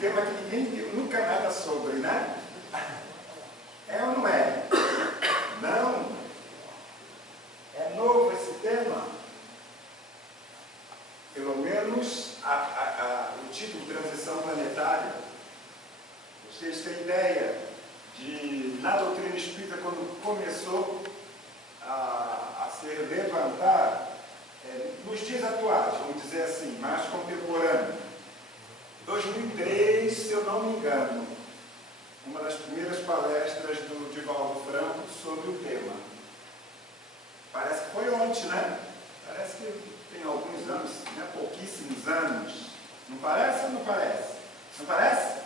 tema que ninguém viu nunca nada sobre, né? É ou não é? Não. É novo esse tema? Pelo menos o título Transição Planetária. Vocês têm ideia de, na doutrina espírita, quando começou a ser levantar, nos dias atuais, vamos dizer assim, mais contemporâneo, 2003, se eu não me engano, uma das primeiras palestras do Divaldo Franco sobre o tema. Parece que foi ontem, né? Parece que tem alguns anos, né? Pouquíssimos anos. Não parece ou não parece? Não parece?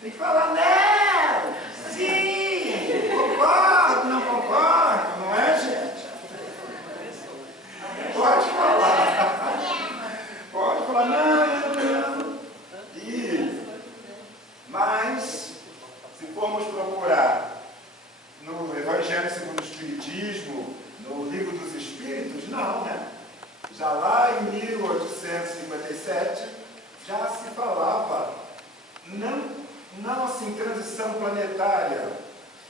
Tem que falar, não! Sim! Concordo, não concordo, não é, gente? Pode falar. Pode falar, não. Mas, se formos procurar no Evangelho segundo o Espiritismo, no Livro dos Espíritos, não, né? Já lá em 1857, já se falava, não assim, transição planetária,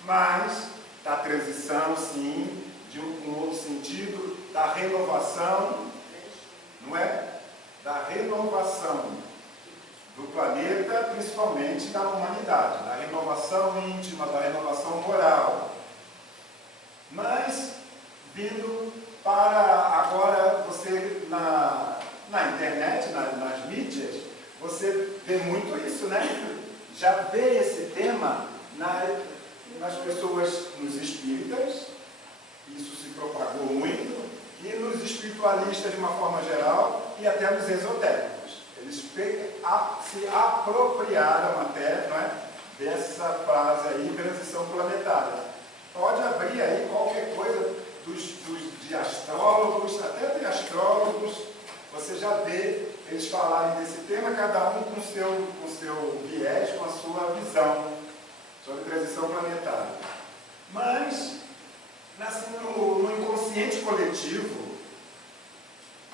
mas da transição, sim, de um outro sentido, da renovação, não é? Da renovação do planeta, principalmente da humanidade, da renovação íntima, da renovação moral. Mas, vindo para agora, você na internet, nas mídias, você vê muito isso, né? Já vê esse tema nas pessoas, nos espíritas, isso se propagou muito, e nos espiritualistas de uma forma geral, e até nos esotéricos. Eles se apropriaram até, não é, dessa frase aí, transição planetária. Pode abrir aí qualquer coisa de astrólogos, até de astrólogos, você já vê eles falarem desse tema, cada um com o seu viés, com a sua visão sobre transição planetária. Mas, assim, no inconsciente coletivo,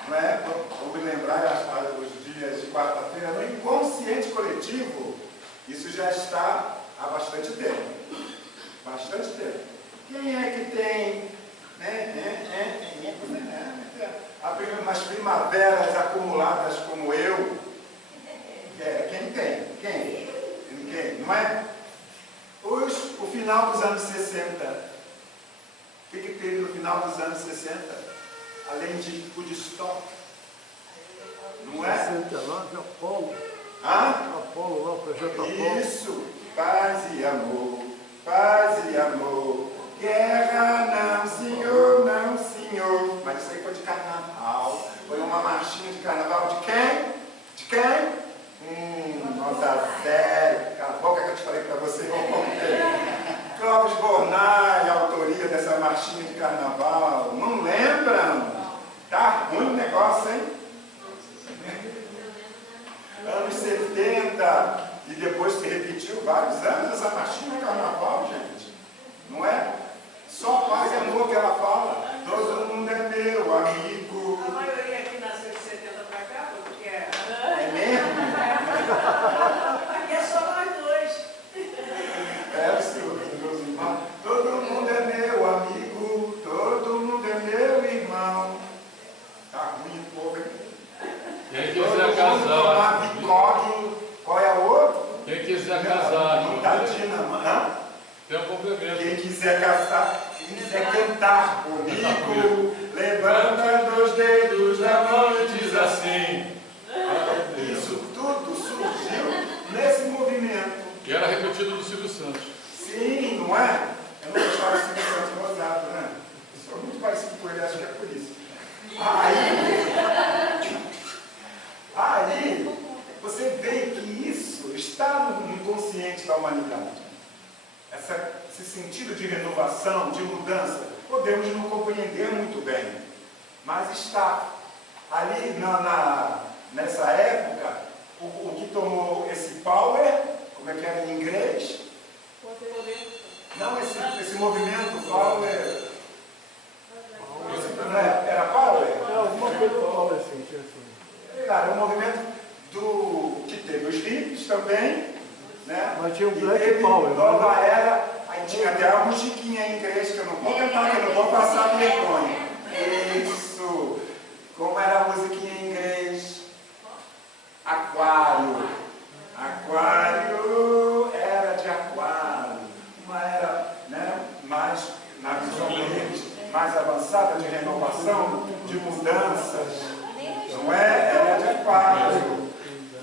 não é? Vamos lembrar os dias de quarta-feira, no inconsciente coletivo, isso já está há bastante tempo. Bastante tempo. Quem é que tem umas primaveras acumuladas como eu? Quem tem? Quem? Ninguém, não é? O final dos anos 60. O que teve no final dos anos 60? Além de Woodstock. Não é? 69, Apolo. Hã? Apolo lá, o projeto Apolo. Isso. Paz e amor. Paz e amor. Guerra não, senhor, não, senhor. Mas isso aí foi de carnaval. Foi uma marchinha de carnaval de quem? De quem? Nossa, sério. Cala a boca que eu te falei pra você. Clóvis Bornai, a autoria dessa marchinha de carnaval. Não lembram? Tá ruim o negócio, hein? Anos 70. E depois se repetiu vários anos essa marchinha de carnaval, gente. Não é? Só paz e amor que ela fala. Todo mundo é meu amigo. A maioria aqui nasceu de 70 para cá, porque é. É mesmo? Aqui é só nós dois. É, senhor, meus irmãos. Todo mundo é meu amigo. Todo mundo é meu irmão. Tá ruim o povo, hein? Quem Todo quiser mundo casar. tomar bicog. Qual é o outro? Quem quiser casar. Não tá não? Tem um complemento. Quem quiser casar, quem quiser cantar comigo, levanta dos dedos da mão e diz assim. Isso tudo surgiu nesse movimento. Que era repetido do Silvio Santos. Sim, não é? Eu não gostava de Silvio Santos Rosato, né? Eu sou muito parecido com ele, acho que é por isso. Aí você vê que isso está no inconsciente da humanidade. Esse sentido de renovação, de mudança, podemos não compreender muito bem, mas está ali nessa época, o que tomou esse power, como é que era em inglês? Não, esse movimento power, era power? É alguma coisa do Paulo assim, tinha assim. Cara, o movimento que teve os hippies também, né? Mas tinha um E Black teve Power, Nova né? Era, aí tinha até a musiquinha em inglês que eu não vou cantar, que eu não vou passar vergonha. Isso! Como era a musiquinha em inglês? Aquário. Aquário, era de aquário. Uma era, né, mais, na visão deles, mais avançada de renovação, de mudanças. Não é? Era de aquário.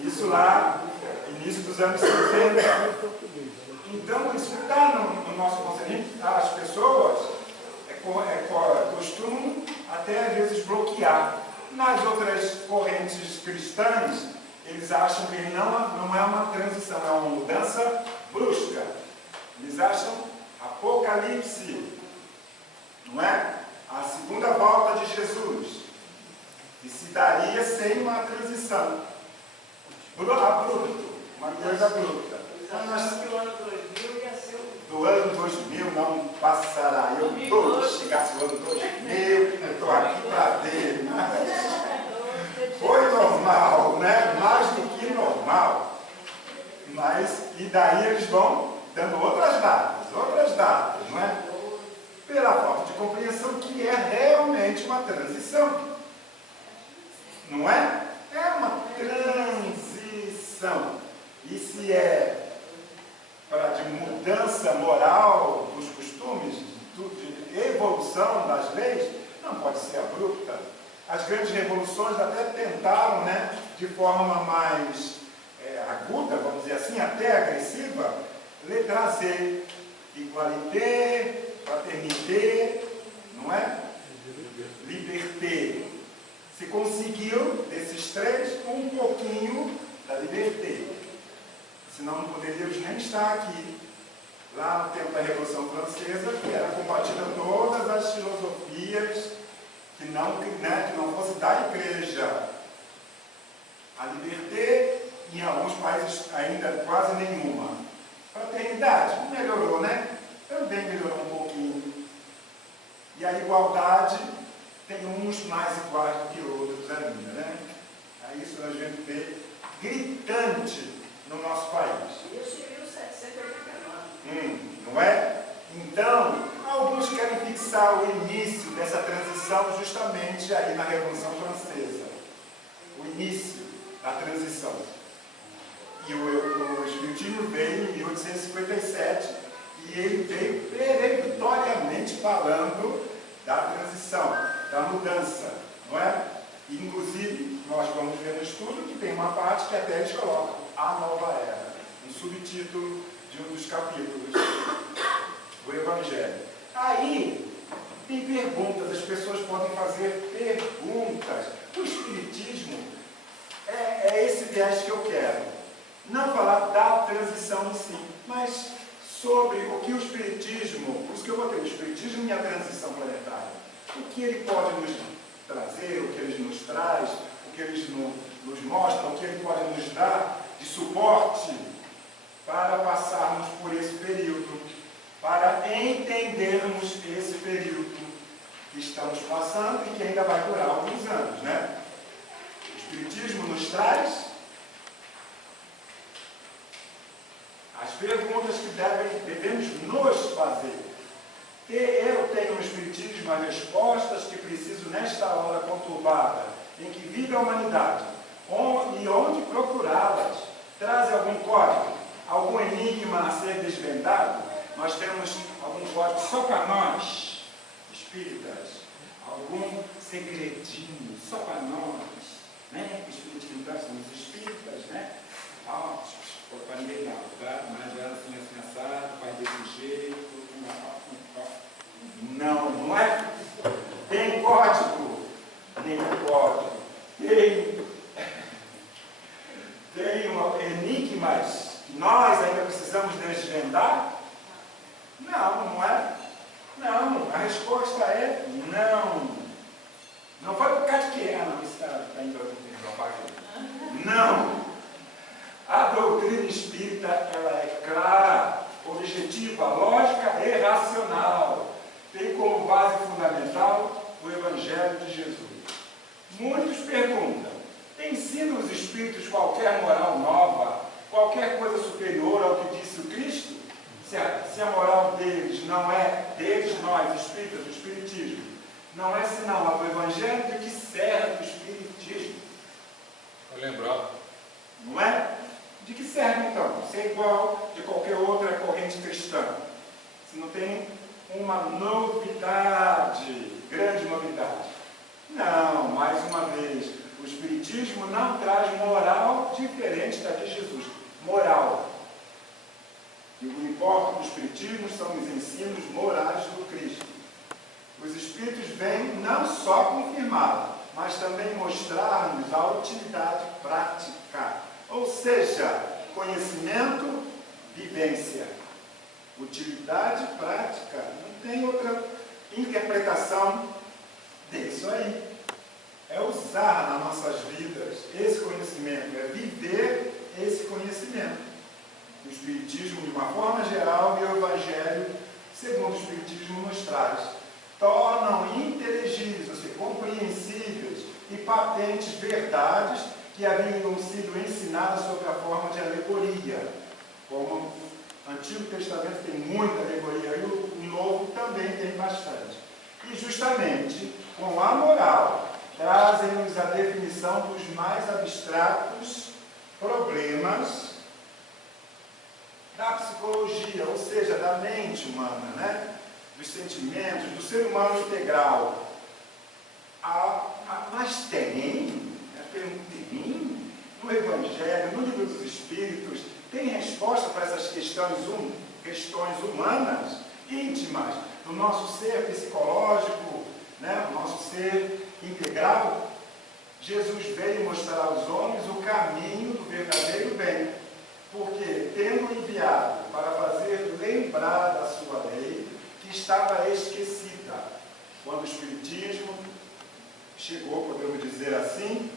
Isso lá, início dos anos 60. Então, isso está no nosso conceito. As pessoas costumam até às vezes bloquear. Nas outras correntes cristãs, eles acham que não é uma transição, é uma mudança brusca. Eles acham apocalipse, não é? A segunda volta de Jesus, que se daria sem uma transição. Abrupto, uma coisa abrupta. Mas que o ano 2000 ia ser o... Do ano 2000 não passará. Eu estou, se chegasse o ano 2000, eu estou aqui para ver. Foi normal, né? Mais do que normal. Mas, e daí eles vão dando outras datas, não é? Pela falta de compreensão que é realmente uma transição. Não é? É uma transição. E se é de mudança moral dos costumes, de evolução das leis, não pode ser abrupta. As grandes revoluções até tentaram, né, de forma mais aguda, vamos dizer assim, até agressiva, trazer igualité, fraternité, não é? Liberté. Se conseguiu, desses três, um pouquinho da liberté. Senão não poderíamos nem estar aqui. Lá no tempo da Revolução Francesa, que era combatida todas as filosofias que não fosse da igreja. A liberté, em alguns países ainda quase nenhuma. Fraternidade, melhorou, né? Também melhorou um pouquinho. E a igualdade, tem uns mais iguais do que outros ainda, né? Aí isso a gente vê gritante no nosso país. Isso em 1789. Não é? Então, alguns querem fixar o início dessa transição justamente aí na Revolução Francesa. O início da transição. E o Espiritismo veio em 1857 e ele veio peremptoriamente falando da transição, da mudança, não é? E, inclusive, nós vamos ver no estudo que tem uma parte que até eles colocam a nova era, um subtítulo de um dos capítulos do Evangelho. Aí, tem perguntas, as pessoas podem fazer perguntas. O Espiritismo é esse viés que eu quero. Não falar da transição em si, mas sobre o que o Espiritismo, por isso que eu botei o Espiritismo e a transição planetária. O que ele pode nos trazer, o que ele nos traz, o que ele nos mostra, o que ele pode nos dar de suporte para passarmos por esse período, para entendermos esse período que estamos passando e que ainda vai durar alguns anos, né? O Espiritismo nos traz as perguntas que devemos nos fazer. Eu tenho no Espiritismo as respostas que preciso nesta hora conturbada, em que vive a humanidade, e onde procurá-las. Traz algum código, algum enigma a ser desvendado? Nós temos algum código só para nós, espíritas, algum segredinho só para nós, né? Espiritismo são os espíritas, né? Para ninguém não, tá? Mas ela assim assado, faz desse jeito. Não é? Tem código? Nenhum código. Tem enigmas que nós ainda precisamos desvendar? Não é? Não. A resposta é não. Não foi por causa que não está indo para a Não. A doutrina espírita, ela é clara, objetiva, lógica e racional. Tem como base fundamental o Evangelho de Jesus. Muitos perguntam, Ensina os espíritos qualquer moral nova, qualquer coisa superior ao que disse o Cristo? Se a moral deles não é, deles, nós, espíritas, do Espiritismo, não é senão a do Evangelho, de que serve o Espiritismo? Vai lembrar. Não é? De que serve então? Ser igual de qualquer outra corrente cristã. Se não tem uma novidade, grande novidade. Não, mais uma vez, o Espiritismo não traz moral diferente da de Jesus. Moral. E o que importa do Espiritismo são os ensinos morais do Cristo. Os Espíritos vêm não só confirmar, mas também mostrar-nos a utilidade prática. Ou seja, conhecimento, vivência. Utilidade prática. Não tem outra interpretação disso aí. É usar nas nossas vidas esse conhecimento, é viver esse conhecimento. O Espiritismo, de uma forma geral, e o Evangelho, segundo o Espiritismo, nos traz. Tornam inteligíveis, ou seja, compreensíveis e patentes verdades que haviam sido ensinadas sob a forma de alegoria. Como o Antigo Testamento tem muita alegoria e o Novo também tem bastante. E justamente com a moral trazem-nos a definição dos mais abstratos problemas da psicologia, ou seja, da mente humana, né? Dos sentimentos, do ser humano integral. Mas tem, no Evangelho, no Livro dos Espíritos, tem resposta para essas questões humanas, íntimas, do nosso ser psicológico, né? Do nosso ser integral. Jesus veio mostrar aos homens o caminho do verdadeiro bem, porque, tendo enviado para fazer lembrar da sua lei, que estava esquecida, quando o Espiritismo chegou, podemos dizer assim,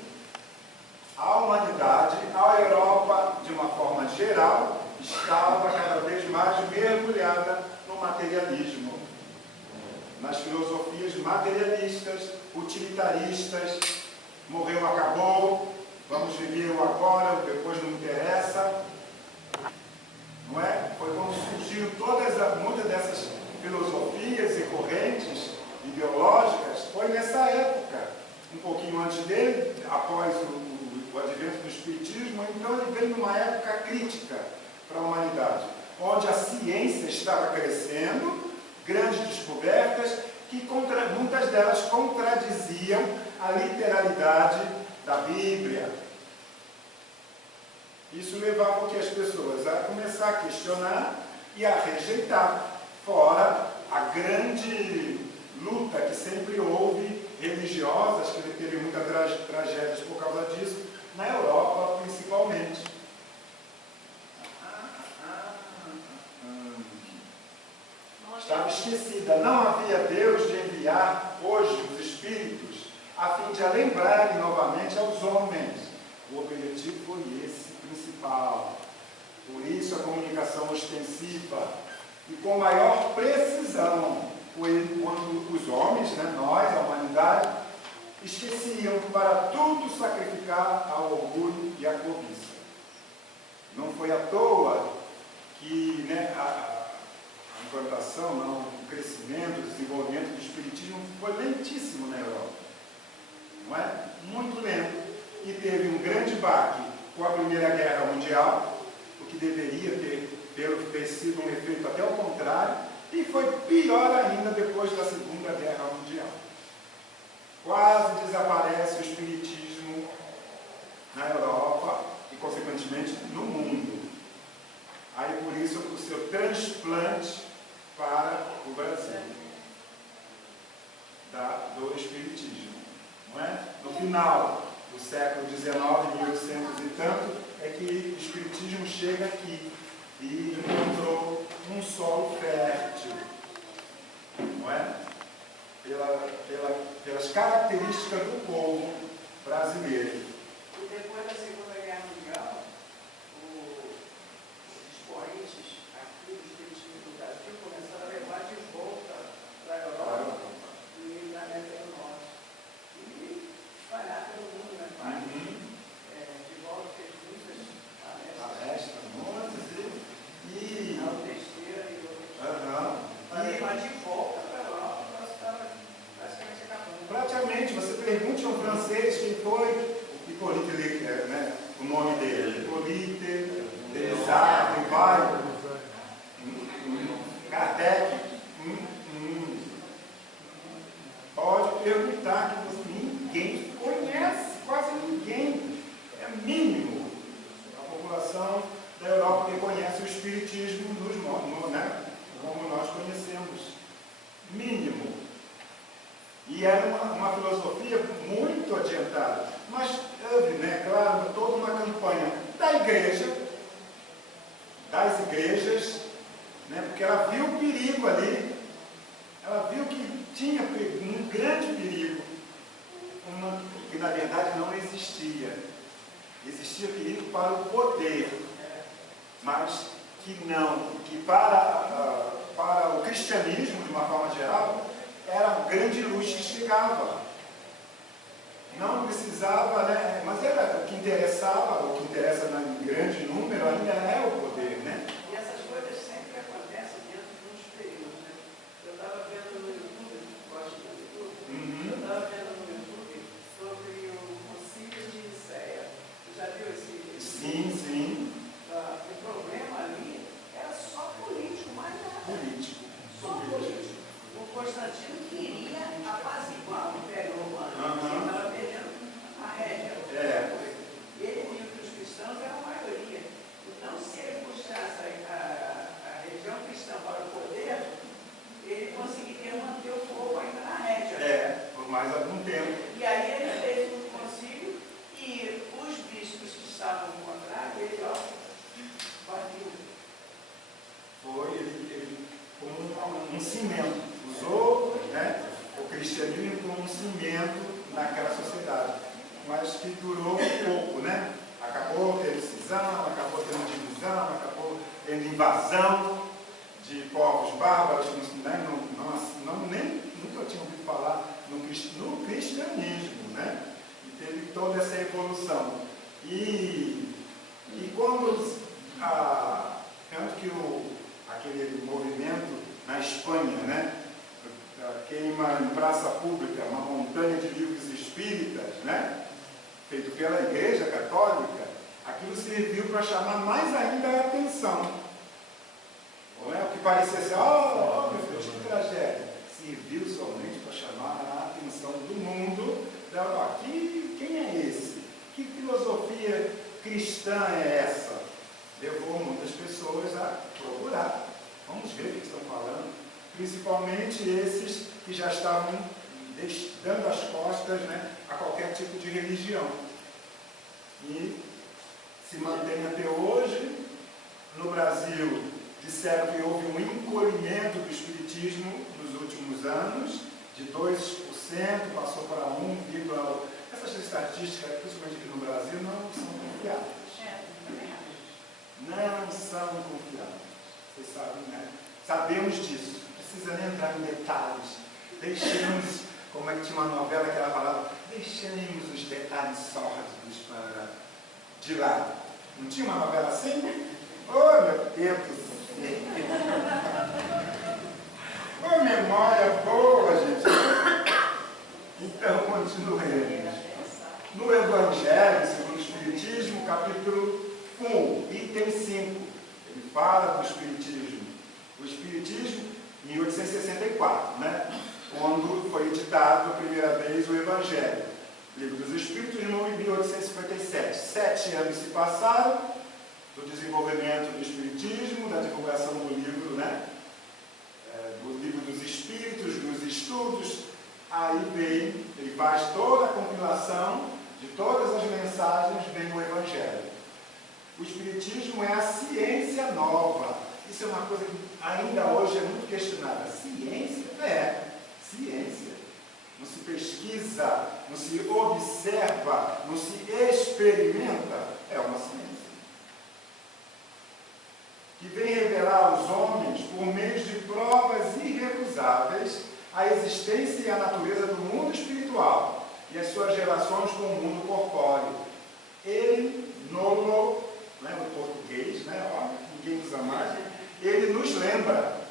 a humanidade, a Europa, de uma forma geral, estava cada vez mais mergulhada no materialismo, nas filosofias materialistas, utilitaristas. Morreu, acabou, vamos viver o agora, o depois não interessa. Não é? Foi quando surgiram muitas dessas filosofias e correntes ideológicas, foi nessa época, um pouquinho antes dele, após o advento do Espiritismo. Então ele veio numa época crítica para a humanidade, onde a ciência estava crescendo, grandes descobertas, que muitas delas contradiziam a literalidade da Bíblia. Isso levava as pessoas a começar a questionar e a rejeitar, fora a grande luta que sempre houve, religiosas, que teve muitas tragédias por causa disso, na Europa principalmente. Estava esquecida. Não havia Deus de enviar hoje os Espíritos a fim de a lembrarem novamente aos homens. O objetivo foi esse principal. Por isso a comunicação ostensiva e com maior precisão, quando os homens, né, nós, a humanidade, esqueciam para tudo sacrificar ao orgulho e à cobiça. Não foi à toa que, né, a implantação, não, o crescimento, o desenvolvimento do Espiritismo foi lentíssimo na Europa. Não é? Muito lento. E teve um grande baque com a Primeira Guerra Mundial, o que deveria ter sido um efeito até o contrário, e foi pior ainda depois da Segunda Guerra Mundial. Quase desaparece o Espiritismo na Europa e, consequentemente, no mundo. Aí, por isso, o seu transplante para o Brasil do Espiritismo. Não é? No final do século XIX, 1800 e tanto, é que o Espiritismo chega aqui e encontrou um solo fértil, não é? Pelas características do povo brasileiro. E depois da Segunda Guerra Mundial, os expoentes aqui do Espiritismo do Brasil começaram a levar de volta para a Europa e na América do Norte. E espalhar pelo mundo, né, pai? Espanha da igreja, das igrejas, né? Porque ela viu o perigo ali, ela viu que tinha um grande perigo, que na verdade não existia. Existia perigo para o poder, mas que para o cristianismo, de uma forma geral, era um grande luz que chegava. Não precisava, né? Mas era o que interessava, o que interessa em grande número ainda é o poder, né? E essas coisas sempre acontecem dentro de uns períodos, né? Eu estava vendo no YouTube, gosto do YouTube, eu estava vendo no YouTube sobre o Concílio de Nicéia. Você já viu esse? Sim, sim. O problema ali era só político, mas nada. Político. Só político. O Constantino queria apaziguar o Império Romano. Ele estava perdendo a rédea. E ele viu que os cristãos eram a maioria. Então, se ele puxasse a região cristã para o poder, ele conseguiria manter o povo ainda na rédea. Por mais algum tempo. E aí ele fez um concílio e os bispos que estavam contrários, ele, bateu. Foi ele como um cimento. Usou, né, o cristianismo como um cimento naquela sociedade. Mas que durou pouco, né? Acabou tendo cisão, acabou tendo divisão, acabou tendo invasão de povos bárbaros, né? Nunca tinha ouvido falar no cristianismo, né? E teve toda essa evolução. E quando tanto que aquele movimento na Espanha, né? Queima em praça pública uma montanha de livros espíritas, né? Feito pela Igreja Católica, aquilo serviu para chamar mais ainda a atenção. Não é? O que parecia ser, meu Deus, que tragédia. Serviu somente para chamar a atenção do mundo. Quem é esse? Que filosofia cristã é essa? Levou muitas pessoas a procurar. Vamos ver o que estão falando. Principalmente esses que já estavam dando as costas, né, a qualquer tipo de religião. E se mantém até hoje. No Brasil, disseram que houve um encolhimento do espiritismo nos últimos anos, de 2%, passou para 1, essas estatísticas, principalmente aqui no Brasil, não são confiáveis. Não são confiáveis. Vocês sabem, né? Sabemos disso. Não precisa nem entrar em detalhes. Deixemos, como é que tinha uma novela que ela falava, deixemos os detalhes sórdidos para de lado. Não tinha uma novela assim? Oh, meu Deus do céu! Oh, memória boa, gente! Então, continuemos. No Evangelho, segundo o Espiritismo, capítulo 1, item 5, ele fala do Espiritismo. O Espiritismo, em 1864, né? Quando foi editado pela primeira vez o Evangelho. Livro dos Espíritos, em 1857. 7 anos se passaram do desenvolvimento do Espiritismo, da divulgação do livro, né? Do livro dos Espíritos, dos estudos. Aí vem, ele faz toda a compilação de todas as mensagens, vem o Evangelho. O Espiritismo é a ciência nova. Isso é uma coisa que ainda hoje é muito questionada. Ciência? É, ciência. Não se pesquisa, não se observa, não se experimenta. É uma ciência. Que vem revelar aos homens, por meio de provas irrecusáveis, a existência e a natureza do mundo espiritual e as suas relações com o mundo corpóreo. Ele, nolo, né, no português, né, ninguém usa mais, ele nos lembra,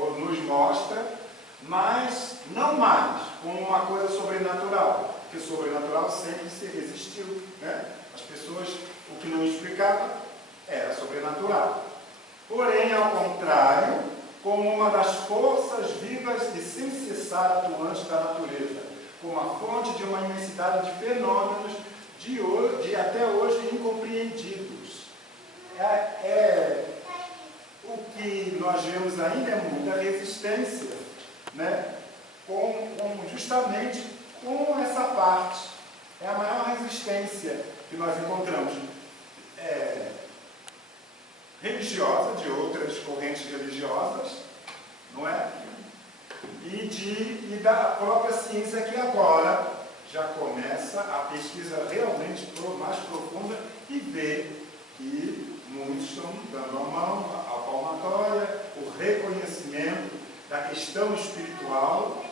ou nos mostra, mas não mais como uma coisa sobrenatural, porque sobrenatural sempre existiu, né? As pessoas, o que não explicava era sobrenatural. Porém, ao contrário, como uma das forças vivas e sem cessar atuantes da natureza, como a fonte de uma imensidade de fenômenos de até hoje incompreendidos. O que nós vemos ainda é muita resistência, né? Justamente com essa parte. É a maior resistência assistência que nós encontramos religiosa, de outras correntes religiosas, não é? E da própria ciência, que agora já começa a pesquisa realmente mais profunda e vê que muitos estão dando a mão, a palmatória, o reconhecimento da questão espiritual,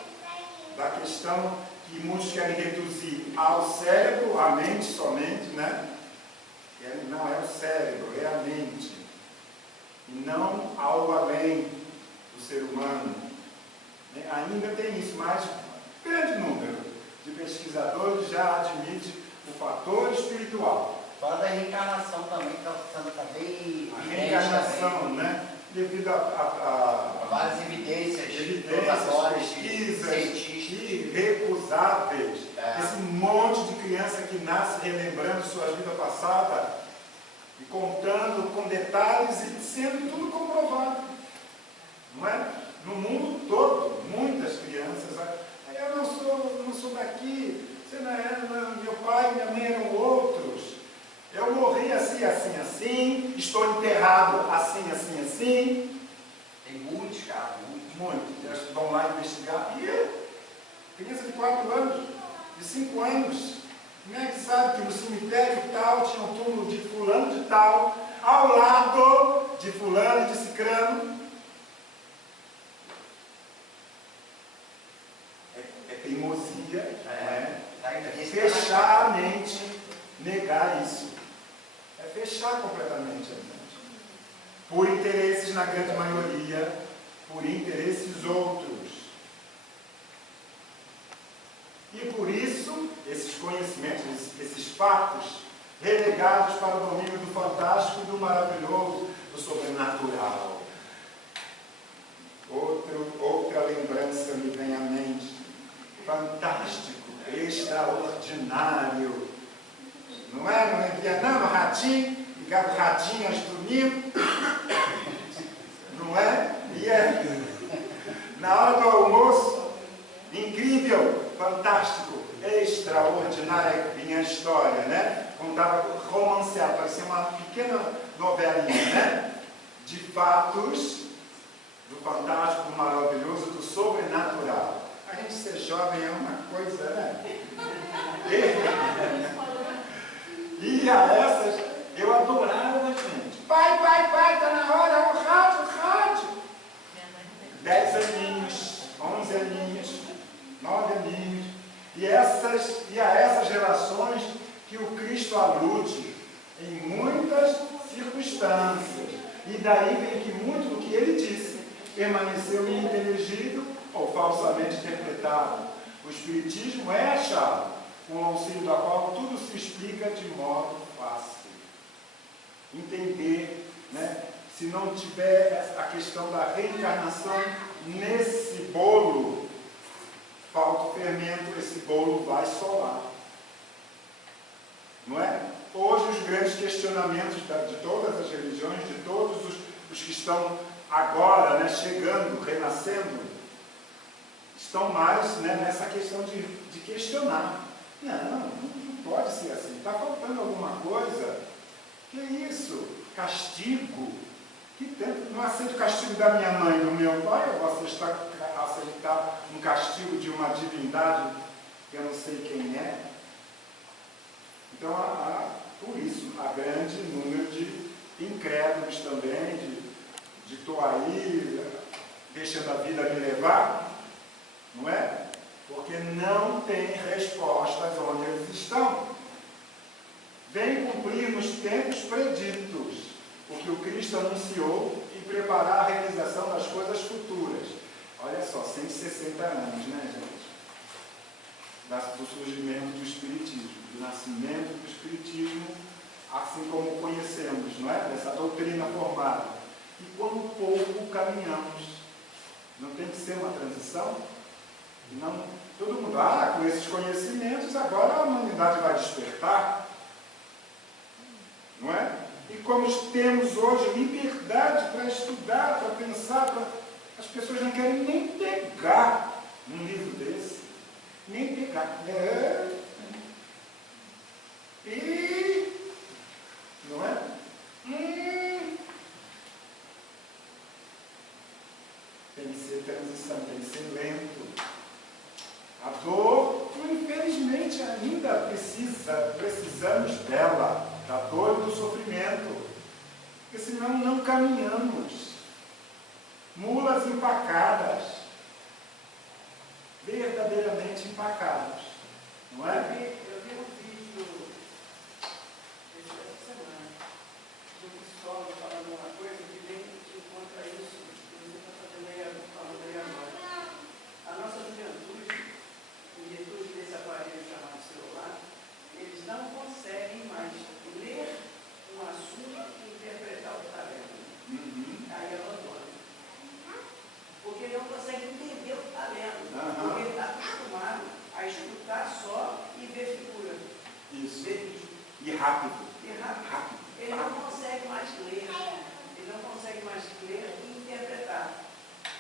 da questão que muitos querem reduzir ao cérebro, à mente somente, né? Não é o cérebro, é a mente. E não algo além do ser humano. Ainda tem isso, mas grande número de pesquisadores já admite o fator espiritual. Fala da reencarnação também, que está bem... A reencarnação, né? Devido a várias evidências pesquisas irrecusáveis. Esse monte de criança que nasce relembrando sua vida passada e contando com detalhes e sendo tudo comprovado. Não é? No mundo todo, muitas crianças. Eu não sou daqui, você não é, meu pai e minha mãe eram outros. Eu morri assim, assim, assim, estou enterrado assim, assim, assim. Tem muitos, cara, muitos. Eles vão lá investigar. E criança de 4 anos, de 5 anos, como é que sabe que no cemitério tal tinha um túmulo de fulano de tal, ao lado de fulano e de cicrano? É teimosia, fechar a mente, negar isso. É fechar completamente a mente. Por interesses, na grande maioria, por interesses outros. E por isso, esses conhecimentos, esses fatos, relegados para o domínio do fantástico e do maravilhoso, do sobrenatural. Outra lembrança me vem à mente. Fantástico, extraordinário. Não é? Não é Vietnã, ratinho, ligava o ratinho às dormindo. Não é? E na hora do almoço, incrível, fantástico, extraordinária vinha a história, né? Contava romanceado, parecia uma pequena novelinha, né? De fatos do fantástico, do maravilhoso, do sobrenatural. A gente ser jovem é uma coisa, né? E a essas, eu adorava, gente. Pai, tá na hora, o rádio. 10 aninhos, 11 aninhos, 9 aninhos. E a essas gerações que o Cristo alude em muitas circunstâncias. E daí vem que muito do que ele disse permaneceu ininteligível ou falsamente interpretado. O Espiritismo é a chave, com o auxílio da qual tudo se explica de modo fácil. Entender, né? Se não tiver a questão da reencarnação nesse bolo, falta o fermento, esse bolo vai solar. Não é? Hoje os grandes questionamentos de todas as religiões, de todos os que estão agora, né, chegando, renascendo, estão mais, né, nessa questão de questionar. Não pode ser assim. Está faltando alguma coisa? Que isso? Castigo? Não aceito o castigo da minha mãe e do meu pai, eu vou aceitar um castigo de uma divindade que eu não sei quem é. Então, por isso, há grande número de incrédulos também, de estou aí, deixando a vida me levar, não é? Porque não tem respostas onde eles estão. Vem cumprir nos tempos preditos o que o Cristo anunciou e preparar a realização das coisas futuras. Olha só, 160 anos, né, gente? Do surgimento do Espiritismo, do nascimento do Espiritismo, assim como conhecemos, não é? Dessa doutrina formada. E quão pouco caminhamos. Não tem que ser uma transição? Não, todo mundo, com esses conhecimentos, agora a humanidade vai despertar. Não é? E como temos hoje liberdade para estudar, para pensar, as pessoas não querem nem pegar um livro desse. Nem pegar. dela, da dor e do sofrimento. Porque senão não caminhamos. Mulas empacadas, verdadeiramente empacadas, não é? Eu vi um vídeo essa semana de um psicólogo falando uma coisa que vem de contra isso, que você está falando aí agora. A nossa juventude, em virtude desse aparelho chamado celular, eles não conseguem mais ler um assunto e interpretar o que está lendo. Aí abandona. Porque ele não consegue entender o que está lendo. Porque ele está acostumado a escutar só e ver figura. Isso. Ver vídeo. E rápido. Rápido. Ele não consegue mais ler. Ele não consegue mais ler e interpretar.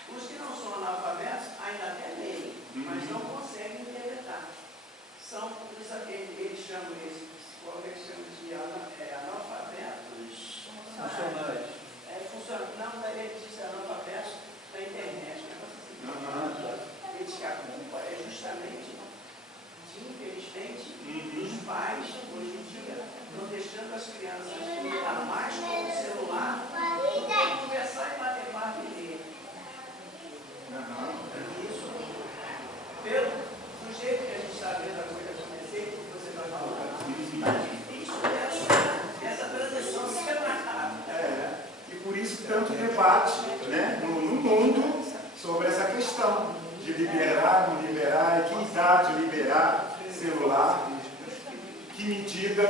Os que não são analfabetos ainda até leem, mas não conseguem interpretar. São, eles chamam esse psicólogo, eles chamam de analfabetos Funcionais. Não, ele diz analfabetos da internet. Eles que a culpa é justamente de, infelizmente, os pais, hoje em dia, estão deixando as crianças ficar mais com o celular do que conversar e bater papo e ler. Isso, do jeito que a gente está vendo a coisa acontecer, que você vai falar, está difícil essa transição ser mais rápida. E por isso tanto debate, né, no mundo sobre essa questão de liberar, não liberar, que idade liberar celular, que medida,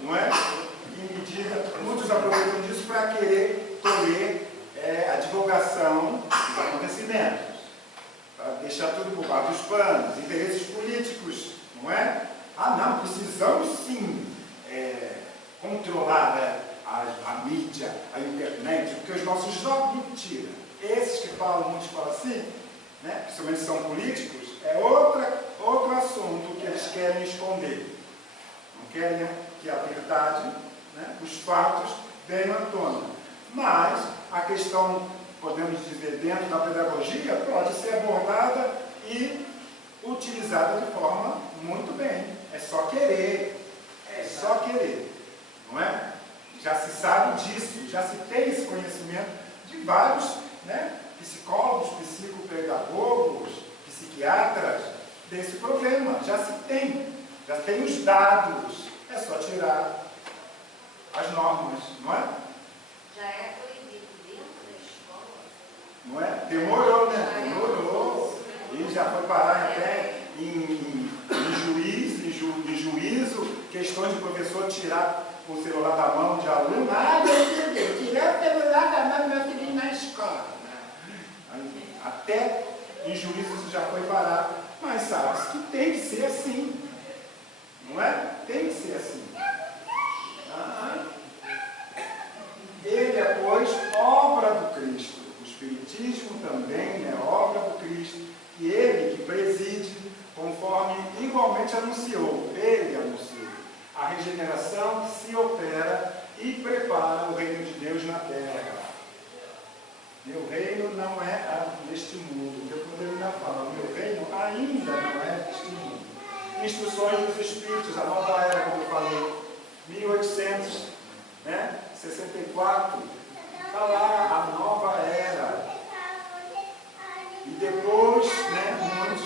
não é? Que medida, muitos aproveitam disso para querer tolher a divulgação dos acontecimentos, para deixar tudo por baixo dos panos, interesses políticos, não é? Ah, não, precisamos sim controlar a mídia, a internet, porque os nossos jovens, mentira. Esses que falam, muitos falam assim, né, principalmente são políticos, é outro assunto que eles querem esconder. Não querem que a verdade, né, os fatos venham à tona. Mas a questão, podemos dizer, dentro da pedagogia, pode ser abordada e utilizada de forma muito bem. É só querer. É só querer. Não é? Já se sabe disso, já se tem esse conhecimento de vários, né, psicólogos, psicopedagogos, psiquiatras, desse problema. Já se tem os dados. É só tirar as normas, não é? Já é proibido dentro da escola? Não é? Demorou, né? Demorou. E já foi parar até em juízo, questões de professor tirar o celular da mão de aluno. Ah, eu tirar o celular da mão do meu filhinho na escola. Até em juízo isso já foi parar. Mas sabe-se que tem que ser assim. Não é? Tem que ser assim. Ele é, pois, obra do Cristo. O Espiritismo também é obra do Cristo. E ele que preside, conforme igualmente anunciou. Ele anunciou a regeneração que se opera e prepara o reino de Deus na terra. Meu reino não é deste mundo. Depois ele ainda fala, meu reino ainda não é deste mundo. Instruções dos Espíritos, a nova era, como eu falei, 1864, está lá a nova era. E depois, né, muitos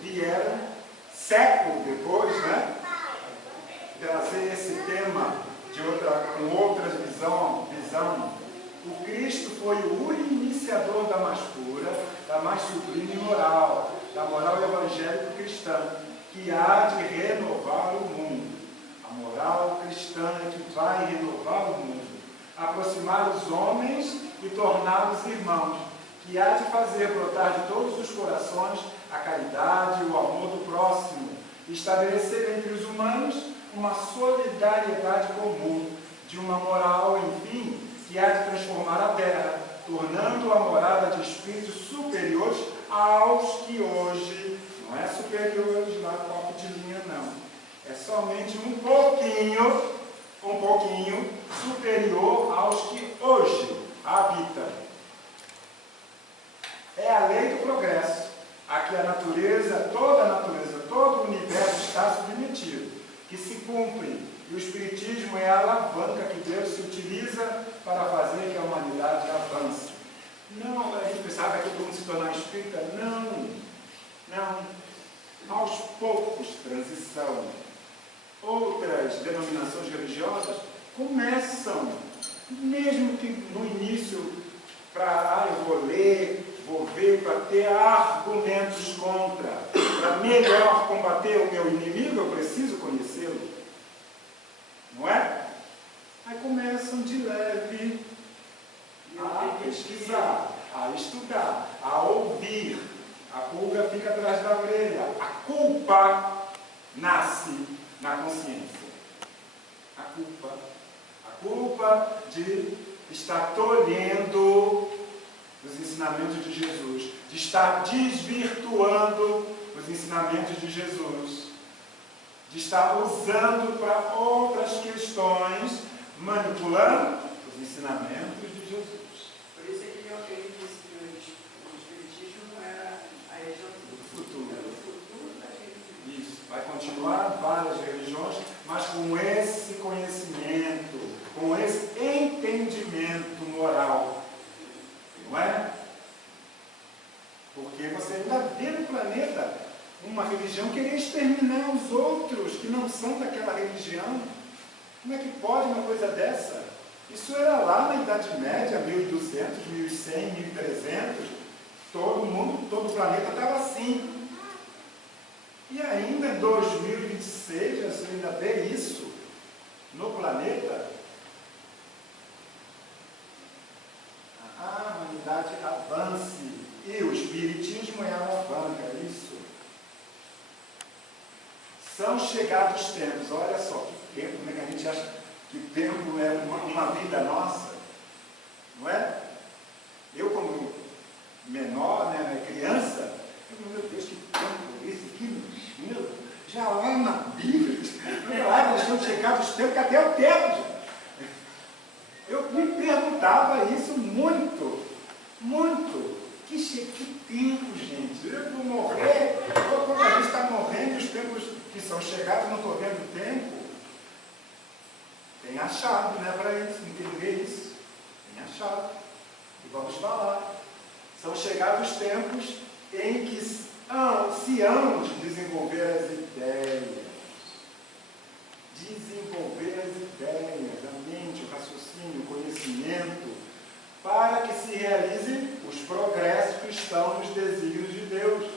vieram, século depois, né, trazer esse tema com outra visão. O Cristo foi o iniciador da mais pura, da mais sublime moral, da moral evangélico-cristã, que há de renovar o mundo. A moral cristã é que vai renovar o mundo, aproximar os homens e torná-los irmãos, que há de fazer brotar de todos os corações a caridade e o amor do próximo, e estabelecer entre os humanos uma solidariedade comum, de uma moral, enfim, que há de transformar a terra, tornando a morada de espíritos superiores aos que hoje, não é superiores lá copo de linha, não. É somente um pouquinho superior aos que hoje habitam. É a lei do progresso, a que a natureza, todo o universo está submetido, que se cumpre E o Espiritismo é a alavanca que Deus se utiliza para fazer que a humanidade avance. Não, a gente pensava que todo mundo se tornar espírita. Não, não. Aos poucos, transição. Outras denominações religiosas começam, mesmo que no início, eu vou ler, vou ver, para ter argumentos contra. Para melhor combater o meu inimigo, eu preciso conhecê-lo. Não é? Aí começam de leve a pesquisar, a estudar, a ouvir. A pulga fica atrás da orelha. A culpa nasce na consciência. A culpa de estar tolhendo os ensinamentos de Jesus, de estar desvirtuando os ensinamentos de Jesus, de estar usando para outras questões, manipulando os ensinamentos de Jesus. Por isso é que ele disse que o Espiritismo não era a religião do futuro, era o futuro da religião. Isso, vai continuar várias religiões, mas com esse conhecimento, com esse entendimento moral. Não é? Porque você ainda vê no planeta uma religião querer exterminar os outros que não são daquela religião. Como é que pode uma coisa dessa? Isso era lá na Idade Média, 1200, 1100, 1300. Todo mundo, todo o planeta estava assim. E ainda em 2026, você ainda vê isso no planeta. A humanidade avance. E o Espiritismo é a alavanca, isso. São chegados tempos. Olha só que tempo, né, que a gente acha que o tempo é uma vida nossa. Não é? Eu, como menor, né, criança, meu Deus, que tempo esse, que meu, já lá na Bíblia, lá eles estão chegados os tempos, cadê o tempo? Já? Eu me perguntava isso muito, muito. Que tempo, gente? Eu vou morrer? Quando a gente está morrendo, os tempos que são chegados, não estou vendo o tempo. Tem a chave, né, para entender isso. Tem a chave. E vamos falar. São chegados os tempos em que se hão de desenvolver as ideias. Desenvolver as ideias, a mente, o raciocínio, o conhecimento, para que se realizem os progressos que estão nos desígnios de Deus.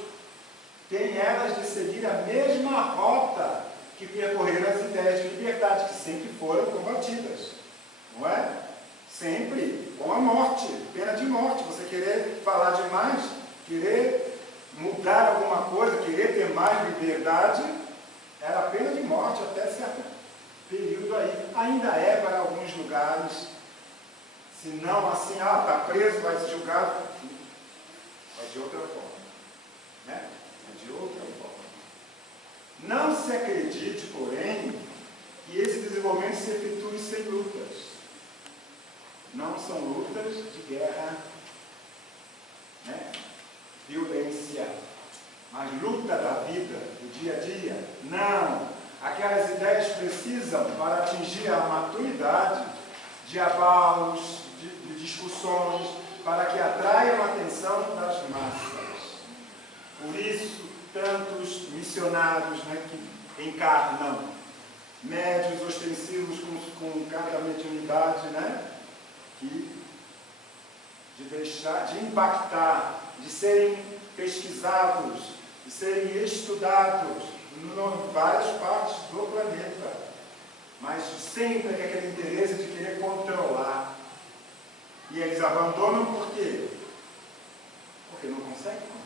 Tem elas de seguir a mesma rota que percorreram as ideias de liberdade, que sempre foram combatidas. Não é? Sempre com a morte, pena de morte. Você querer falar demais, querer mudar alguma coisa, querer ter mais liberdade, era pena de morte até certo período aí. Ainda é para alguns lugares. Se não assim, está preso, vai ser julgado. Vai de outra forma. Né? Vai de outra forma. Não se acredite, porém, que esse desenvolvimento se efetue sem lutas. Não são lutas de guerra, né? Violência, mas luta da vida, do dia a dia. Não! Aquelas ideias precisam, para atingir a maturidade, de abalos, de discussões, para que atraiam a atenção das massas. Por isso, tantos missionários, né, que encarnam, médios ostensivos com cada mediunidade, né, que de impactar, de serem pesquisados, de serem estudados em várias partes do planeta, mas sempre com aquele interesse de querer controlar. E eles abandonam por quê? Porque não conseguem controlar.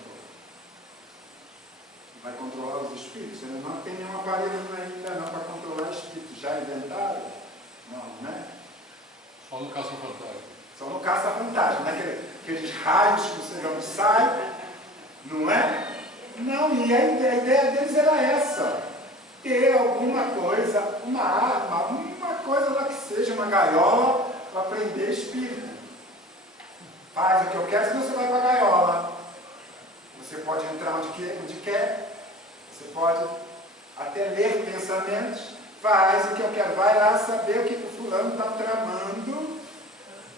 Vai controlar os espíritos? Não tem nenhum aparelho ainda não para controlar espíritos. Já inventaram? Não, né? Só no caça-fantasma. Só no caça-fantasma, né? Aqueles raios que você não sai, não é? Não, e a ideia deles era essa. Ter alguma coisa, uma arma, uma coisa lá que seja, uma gaiola, para prender espírito. Faz o que eu quero, senão você vai para a gaiola. Você pode entrar onde quer. Você pode até ler pensamentos, faz o que eu quero, vai lá saber o que o fulano está tramando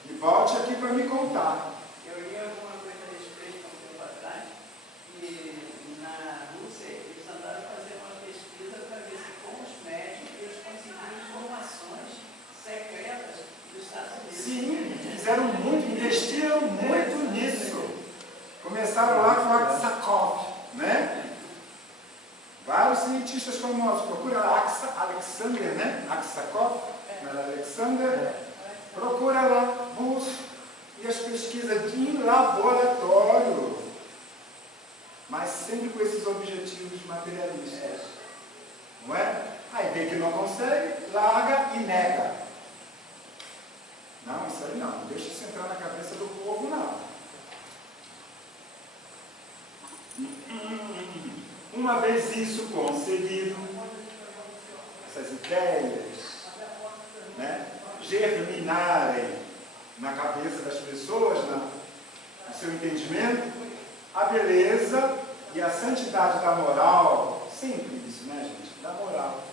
e volte aqui para me contar. Eu li alguma coisa a respeito há um tempo atrás, que na Rússia eles andaram a fazer uma pesquisa para ver se com os médicos eles conseguiram informações secretas dos Estados Unidos. Sim, fizeram muito, investiram muito nisso. Começaram lá com o Aksakov, né? Vários cientistas famosos, procura lá, Alexander, né? Aksakov, não era Alexander, procura lá, busca, e as pesquisas em laboratório, mas sempre com esses objetivos materialistas, não é? Aí vê que não consegue, larga e nega. Não, isso aí não deixa isso entrar na cabeça do povo, não. Uma vez isso conseguido, essas ideias, né, germinarem na cabeça das pessoas, no seu entendimento, a beleza e a santidade da moral, sempre isso, né, gente? Da moral,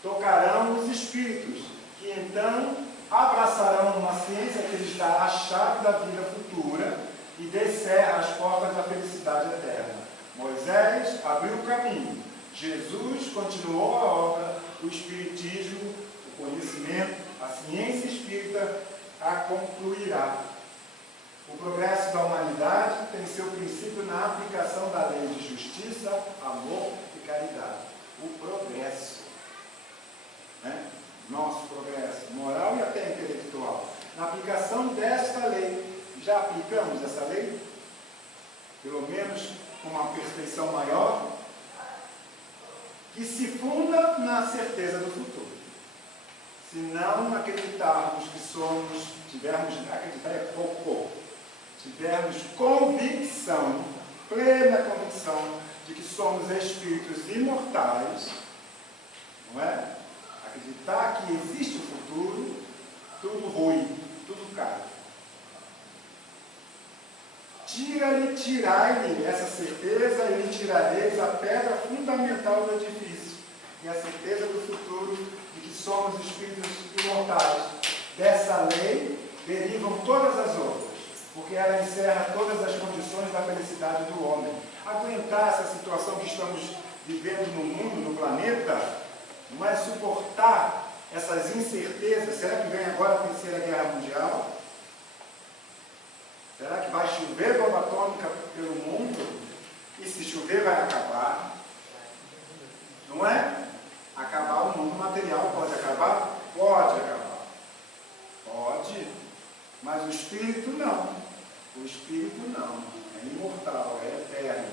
tocarão os espíritos, que então abraçarão uma ciência que lhes dá a chave da vida futura e descerra as portas da felicidade eterna. Moisés abriu o caminho, Jesus continuou a obra, o Espiritismo, o conhecimento, a ciência espírita a concluirá. O progresso da humanidade tem seu princípio na aplicação da lei de justiça, amor e caridade. O progresso, né? Nosso progresso moral e até intelectual. Na aplicação desta lei, já aplicamos essa lei? Pelo menos com uma perfeição maior, que se funda na certeza do futuro. Se não acreditarmos que somos, acreditar é pouco, tivermos convicção, plena convicção, de que somos espíritos imortais, não é? Acreditar que existe o futuro, tudo ruim, tudo cai. Tirai-lhe essa certeza e lhe tirareis a pedra fundamental do edifício e a certeza do futuro de que somos espíritos imortais. Dessa lei derivam todas as outras, porque ela encerra todas as condições da felicidade do homem. Aguentar essa situação que estamos vivendo no mundo, no planeta, não é suportar essas incertezas. Será que vem agora a Terceira Guerra Mundial? Será que vai chover bomba atômica pelo mundo? E se chover vai acabar? Não é? Acabar o mundo material pode acabar? Pode acabar. Pode. Mas o espírito não. O espírito não. É imortal, é eterno.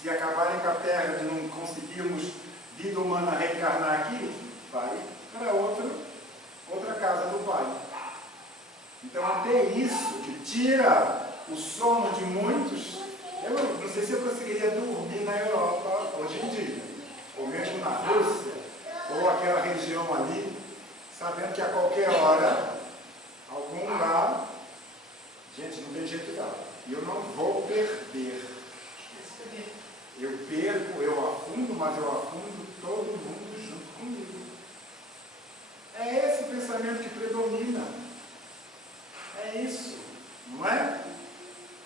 Se acabarem com a Terra de não conseguirmos vida humana reencarnar aqui, vai para outra casa do Pai. Então até isso que tira o sono de muitos. Eu não sei se eu conseguiria dormir na Europa hoje em dia, ou mesmo na Rússia, ou aquela região ali, sabendo que a qualquer hora, algum lugar, gente, não tem jeito não. E eu não vou perder. Eu perco, eu afundo, mas eu afundo todo mundo junto comigo. É esse o pensamento que predomina. É isso, não é?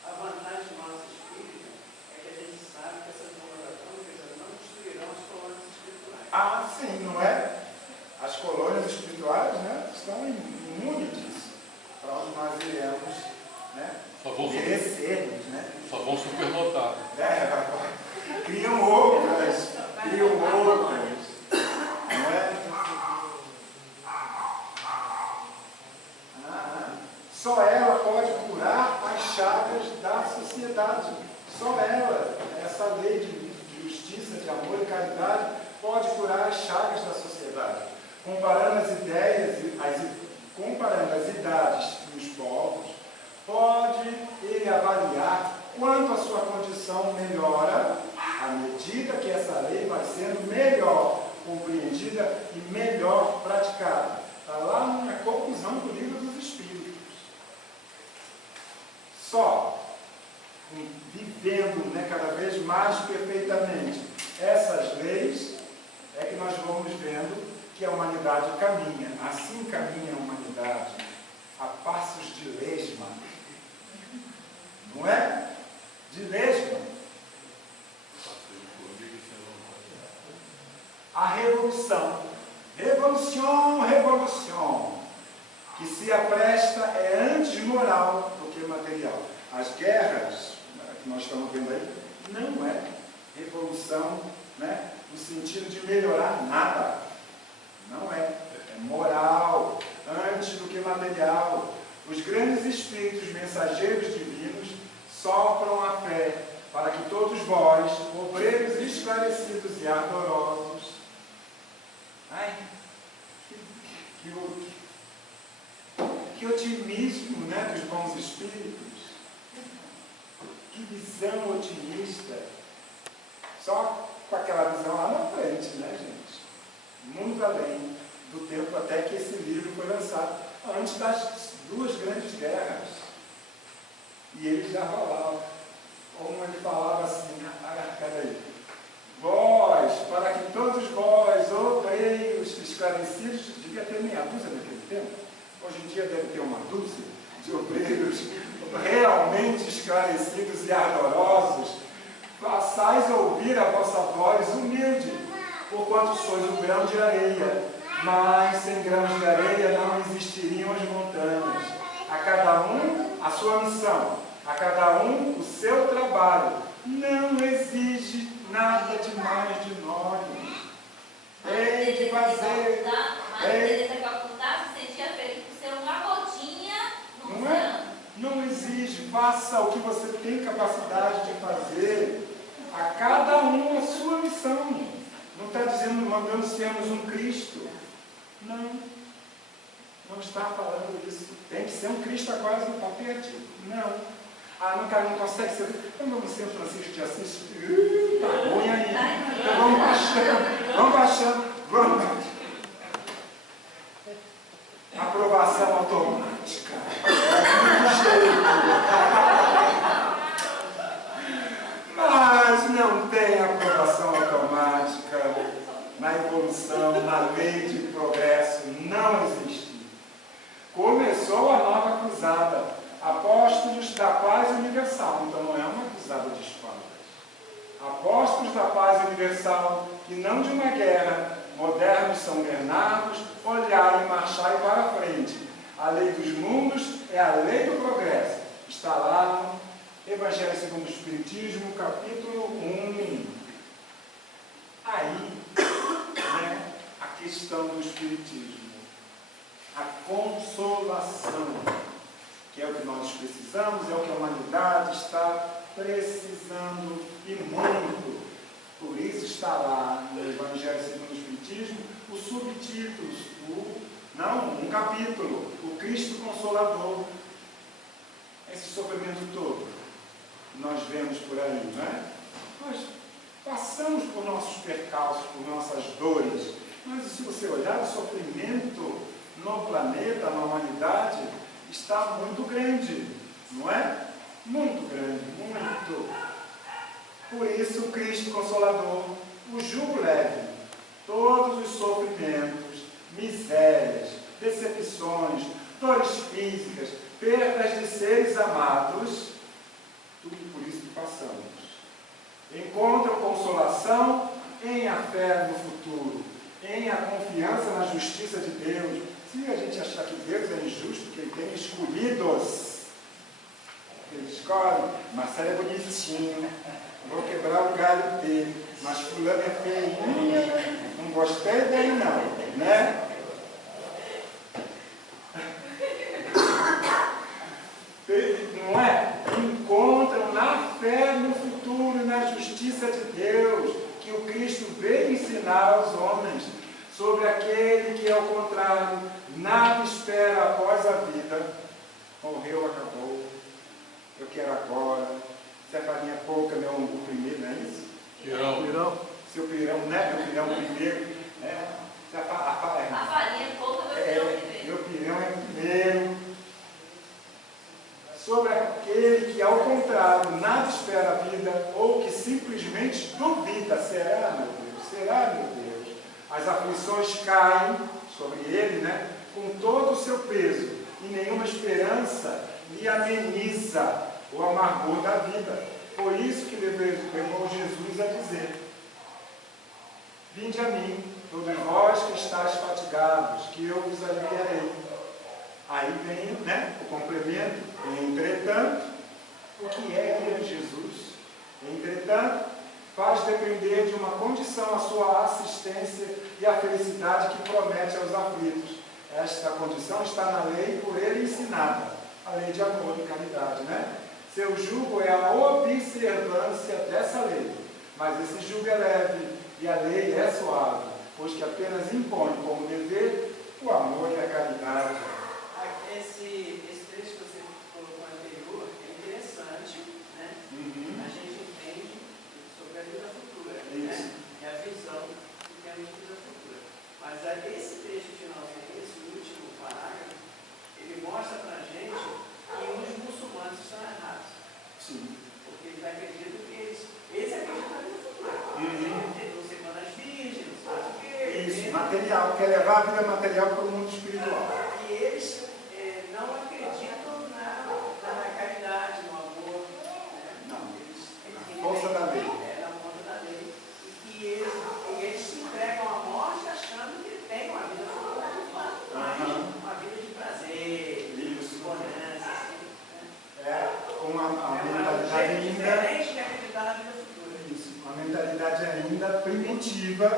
A vantagem do nosso espírito é que a gente sabe que essas bombas atômicas não destruirão as colônias espirituais. Ah, sim, não é? As colônias espirituais, né, estão imunes disso, para onde nós iremos, né, merecermos, né? Só vão superlotar. Criam outras, não é? Só ela pode curar as chagas da sociedade. Só ela, essa lei de justiça, de amor e caridade, pode curar as chagas da sociedade. Comparando as ideias, comparando as idades e os povos, pode ele avaliar quanto a sua condição melhora à medida que essa lei vai sendo melhor compreendida e melhor praticada. Está lá na conclusão do Livro dos Espíritos. Só vivendo, né, cada vez mais perfeitamente essas leis é que nós vamos vendo que que a humanidade caminha. Assim caminha a humanidade, a passos de lesma. Não é? De lesma. A revolução. Revolução, que se apresta é antes moral do que material. As guerras que nós estamos vendo aí, não é revolução, né, no sentido de melhorar nada. Não é. É moral, antes do que material. Os grandes espíritos mensageiros divinos sopram a fé para que todos vós, obreiros esclarecidos e ardorosos, que otimismo, né, dos bons espíritos. Que visão otimista. Só com aquela visão lá na frente, né, gente? Muito além do tempo até que esse livro foi lançado, antes das duas grandes guerras. E ele já falava, como ele falava assim, peraí, vós, para que todos vós, obreiros esclarecidos, devia ter meia dúzia naquele tempo, hoje em dia deve ter uma dúzia de obreiros realmente esclarecidos e ardorosos, façais ouvir a vossa voz humilde, porquanto sois um grão de areia, mas sem grãos de areia não existiriam as montanhas. A cada um a sua missão, a cada um o seu trabalho. Não exige nada demais de nós. Tem que fazer. Mas Teresa Calcutá se sentia feliz por ser uma gotinha no Não é? Não exige. Faça o que você tem capacidade de fazer. A cada um a sua missão. Não está dizendo, mandando sermos um Cristo. Não. Não está falando isso. Tem que ser um Cristo agora no papete. Não. Ah, não consegue ser. Então vamos ser Francisco de Assis. Tá ruim aí. Então vamos baixando. Aprovação automática. Mas não tem aprovação automática na evolução, na lei de progresso. Não existe. Começou a nova cruzada. Apóstolos da paz universal. Então não é uma cruzada de espadas. Apóstolos da paz universal, que não de uma guerra, modernos São Bernardos, olharem e marcharem para a frente. A lei dos mundos é a lei do progresso. Está lá no Evangelho segundo o Espiritismo, capítulo 1. Aí, né, a questão do Espiritismo. A consolação, que é o que nós precisamos, é o que a humanidade está precisando e muito. Por isso está lá no Evangelho segundo o Espiritismo o subtítulo, um capítulo, o Cristo Consolador. Esse sofrimento todo que nós vemos por aí, não é? Nós passamos por nossos percalços, por nossas dores, mas se você olhar o sofrimento no planeta, na humanidade, está muito grande, não é? Muito grande, muito. Por isso, o Cristo Consolador, o jugo leve, todos os sofrimentos, misérias, decepções, dores físicas, perdas de seres amados, tudo por isso que passamos. Encontram consolação em a fé no futuro, em a confiança na justiça de Deus. Se a gente achar que Deus é injusto, que Ele tem escolhidos, Ele escolhe, Marcelo é bonitinho, vou quebrar o galho dele, mas fulano é feinho, não gostei dele não, né? Não é? Encontram na fé no futuro e na justiça de Deus, que o Cristo veio ensinar aos homens, sobre aquele que, ao contrário, nada espera após a vida. Morreu, acabou. Eu quero agora. Se a farinha é pouca, meu umbu primeiro, não é isso? Pirão. Seu pirão, né? Meu pirão primeiro. Né? A farinha é pouca, meu pirão primeiro. Meu pirão é primeiro. Sobre aquele que, ao contrário, nada espera a vida, ou que simplesmente duvida. Será, meu Deus? Será, meu Deus? as aflições caem sobre ele, né, com todo o seu peso, e nenhuma esperança lhe ameniza o amargor da vida. Foi isso que levou Jesus a dizer: vinde a mim, todos vós que estáis fatigados, que eu vos aliviarei. Aí vem, né, o complemento. Entretanto, o que é a ira de Jesus? Entretanto, faz depender de uma condição a sua assistência e a felicidade que promete aos aflitos. Esta condição está na lei por ele ensinada, a lei de amor e caridade, né? Seu jugo é a observância dessa lei, mas esse jugo é leve e a lei é suave, pois que apenas impõe como dever o amor e a caridade. Esse trecho que você colocou anterior é interessante, né? A gente entende sobre a vida futura, né? É a visão que temos de vida futura. Mas esse trecho finalmente, esse último parágrafo, ele mostra para a gente que os muçulmanos estão errados. Sim. Porque eles acreditam que eles acreditam na vida futura. Eles acreditam no segundo as virgens, não sabe o quê. Isso, material, quer levar a vida material para o mundo espiritual. E eles não acreditam na caridade, no amor. Né? Não. Eles Força da lei. Na força da lei. E eles se entregam à morte achando que tem uma vida futura de fato, uma vida de prazer, de bonança, assim, né? É uma mentalidade ainda. Diferente de acreditar na vida futura. Isso, uma mentalidade ainda primitiva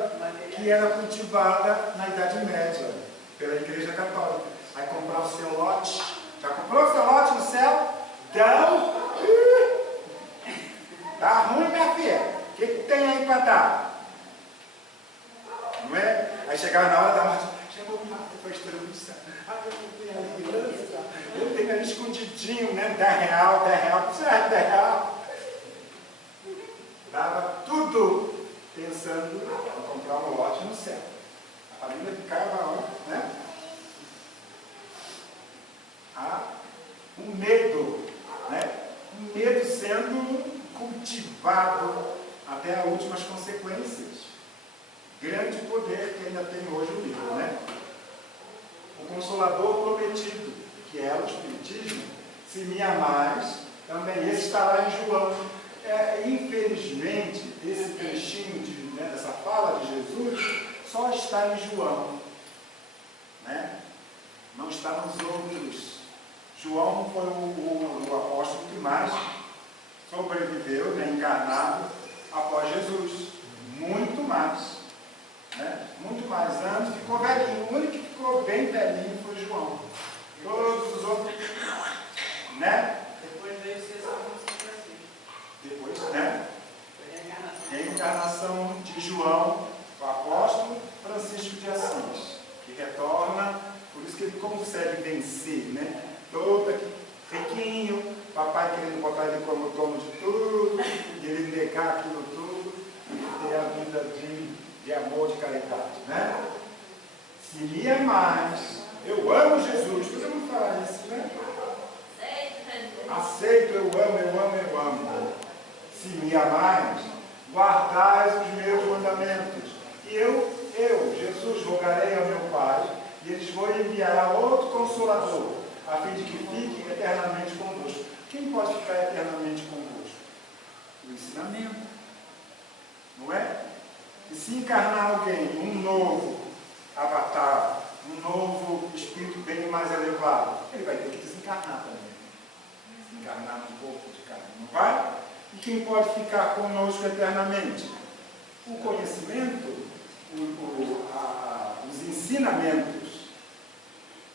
que era cultivada na Idade Média pela Igreja Católica. Aí comprar o seu lote. Já comprou o seu lote no céu? Então, tá ruim, minha filha. O que tem aí para dar? Não é? Aí chegava na hora da morte. Chegou o mapa para a estrela do céu. Ah, eu tenho ali herança. Eu tenho ali escondidinho, né? R$10, R$10. Certo, R$10. Dava tudo pensando em comprar um lote no céu. A família ficava, né? Um medo, né? Um medo sendo cultivado até as últimas consequências. Grande poder que ainda tem hoje o livro, né? O Consolador Prometido, que é o Espiritismo. Se me amais, também esse estará em João. Infelizmente, esse trechinho dessa fala de Jesus só está em João, né? Não está nos outros. João foi o apóstolo que mais sobreviveu, né, encarnado após Jesus. Muito mais, né? Muito mais anos, ficou velhinho. O único que ficou bem velhinho foi João. Todos os outros, né? Depois veio ser São Francisco de Assis. Depois, né? Foi a Reencarnação de João, o apóstolo Francisco de Assis, que retorna, por isso que ele consegue vencer, né? Todo aqui, riquinho, papai querendo botar ele como dono de tudo, e ele negar aquilo tudo, e ter a vida de amor, de caridade, né? Se me amais, eu amo Jesus, você não fala isso, né? Aceito, eu amo. Se me amais, guardais os meus mandamentos. E eu, Jesus, rogarei ao meu Pai, e eles vos enviará outro Consolador, a fim de que fique eternamente convosco. Quem pode ficar eternamente convosco? O ensinamento. Não é? E se encarnar alguém, um novo avatar, um novo espírito bem mais elevado, ele vai ter que desencarnar também. Desencarnar no corpo de carne, não vai? E quem pode ficar conosco eternamente? O conhecimento, os ensinamentos,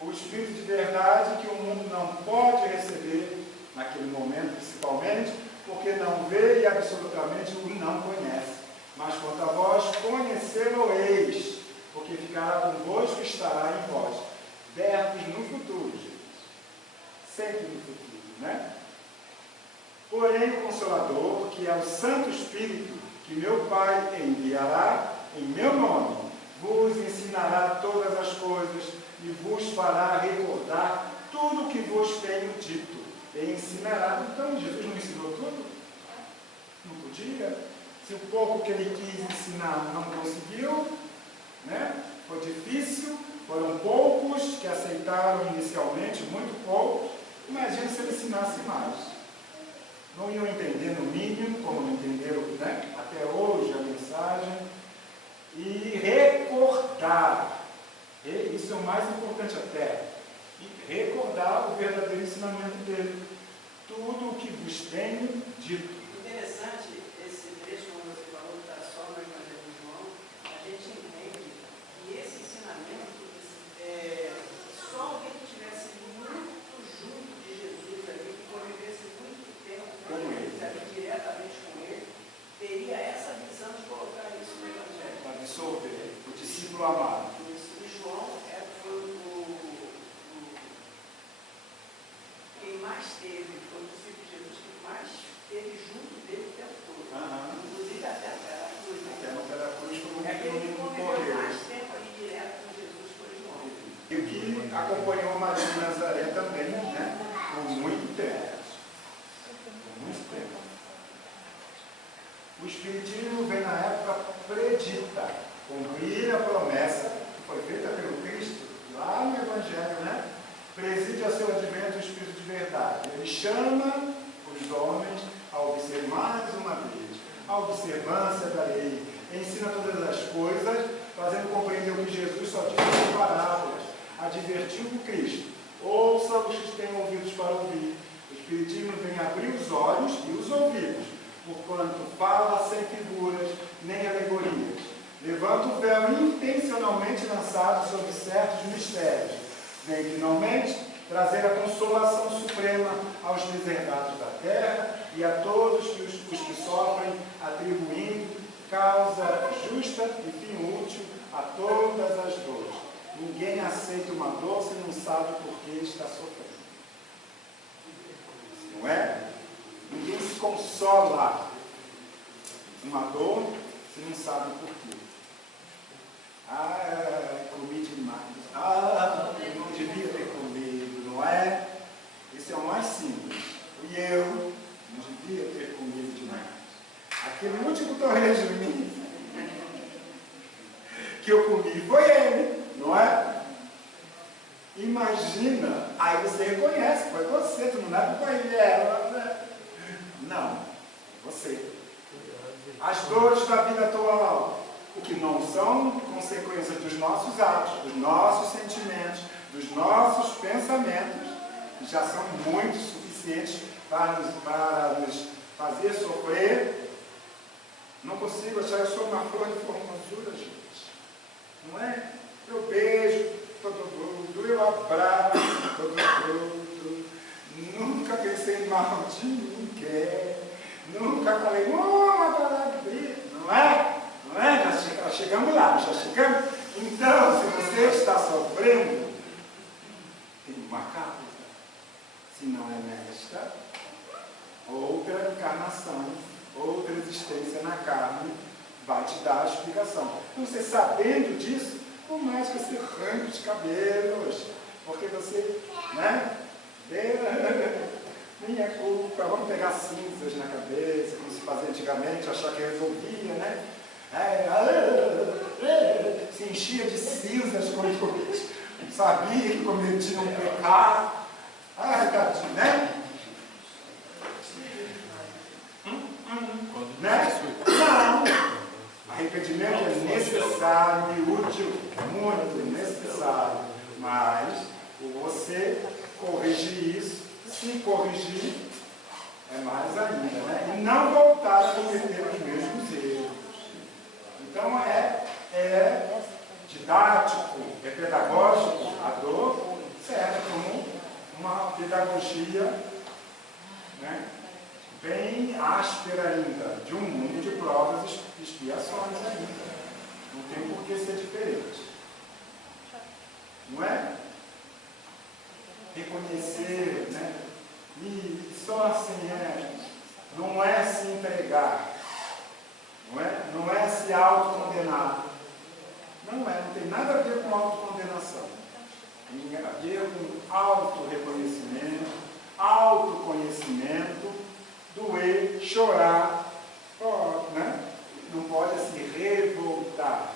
o Espírito de verdade que o mundo não pode receber naquele momento, principalmente, porque não vê e absolutamente o não conhece. Mas quanto a vós, conhecê-lo-eis, porque ficará convosco e estará em vós. Verbos no futuro, gente. Sempre no futuro, né? Porém, o Consolador, que é o Santo Espírito, que meu Pai enviará em meu nome, vos ensinará todas as coisas e vos fará recordar tudo o que vos tenho dito. E ensinará. Então, Jesus não ensinou tudo? Não podia? Se o pouco que ele quis ensinar não conseguiu, né? Foi difícil, foram poucos que aceitaram inicialmente, muito poucos. Imagina se ele ensinasse mais. Não iam entender no mínimo, como não entenderam, né, até hoje a mensagem. E recordar, isso é o mais importante até, e recordar o verdadeiro ensinamento dele. Tudo o que vos tenho dito. Interessante esse trecho, como você falou, está só no Evangelho de João. A gente entende que esse ensinamento, só alguém que estivesse muito junto de Jesus ali, que convivesse muito tempo com ele, diretamente com ele, teria essa visão de colocar isso no Evangelho. Absorver, o discípulo amado. Isso. E João foi quem mais teve, foi o discípulo de Jesus que mais teve junto dele o tempo todo. Inclusive até a cruz. Até no pé da cruz, como É aquele que conviveu correu. mais tempo ali direto com Jesus foi João. E o que acompanhou Maria de Nazaré também, né? Por muito tempo. Por muito tempo. O Espiritismo vem na época predita, cumprir a promessa que foi feita pelo Cristo, lá no Evangelho, né? Preside ao seu advento o Espírito de verdade. Ele chama os homens a observar mais uma vez a observância da lei. Ensina todas as coisas, fazendo compreender o que Jesus só disse em parábolas. Advertiu o Cristo. Ouça os que têm ouvidos para ouvir. O Espiritismo vem abrir os olhos e os ouvidos, porquanto fala sem figuras nem alegorias. Levanta o véu intencionalmente lançado sobre certos mistérios. Vem finalmente trazer a consolação suprema aos deserdados da terra e a todos os que sofrem, atribuindo causa justa e fim útil a todas as dores. Ninguém aceita uma dor se não sabe por que está sofrendo. Não é? Ninguém se consola uma dor se não sabe por quê. Comi demais. Eu não devia ter comido, não é? Esse é o mais simples. E eu não devia ter comido demais. Aquele último torresmo de mim que eu comi foi ele, não é? Imagina, aí você reconhece, foi você, tu não dá para ele, não, você. As dores da vida atual, o que não são consequências dos nossos atos, dos nossos sentimentos, dos nossos pensamentos, já são muito suficientes para nos fazer sofrer. Não consigo achar, eu sou uma flor de formosura, gente. Não é? Eu beijo todo mundo, eu abraço todo mundo. Nunca pensei mal de ninguém. Nunca falei uma palavra, não é? Não é? Já chegamos lá, já chegamos. Então, se você está sofrendo, tem uma causa. Se não é nesta, outra encarnação, outra existência na carne vai te dar a explicação. Então, você sabendo disso, por mais que você arranque os cabelos, porque você, né? Minha culpa, vamos pegar cinzas na cabeça, como se fazia antigamente, achar que resolvia, né? Se enchia de cinzas quando sabia que cometia um pecado. Tadinho, né? Né? Não! Arrependimento é necessário e útil, muito necessário. Mas você corrigir isso, se corrigir, é mais ainda, né? E não voltar a cometer os mesmos erros. Então é didático, é pedagógico, a dor serve como uma pedagogia, né? Bem áspera ainda, de um mundo de provas e expiações ainda. Não tem por que ser diferente. Não é? Reconhecer, né? E só assim não é se entregar, não é se autocondenar. Não tem nada a ver com autocondenação. Tem a ver com autorreconhecimento, autoconhecimento, doer, chorar, né? Não pode se revoltar.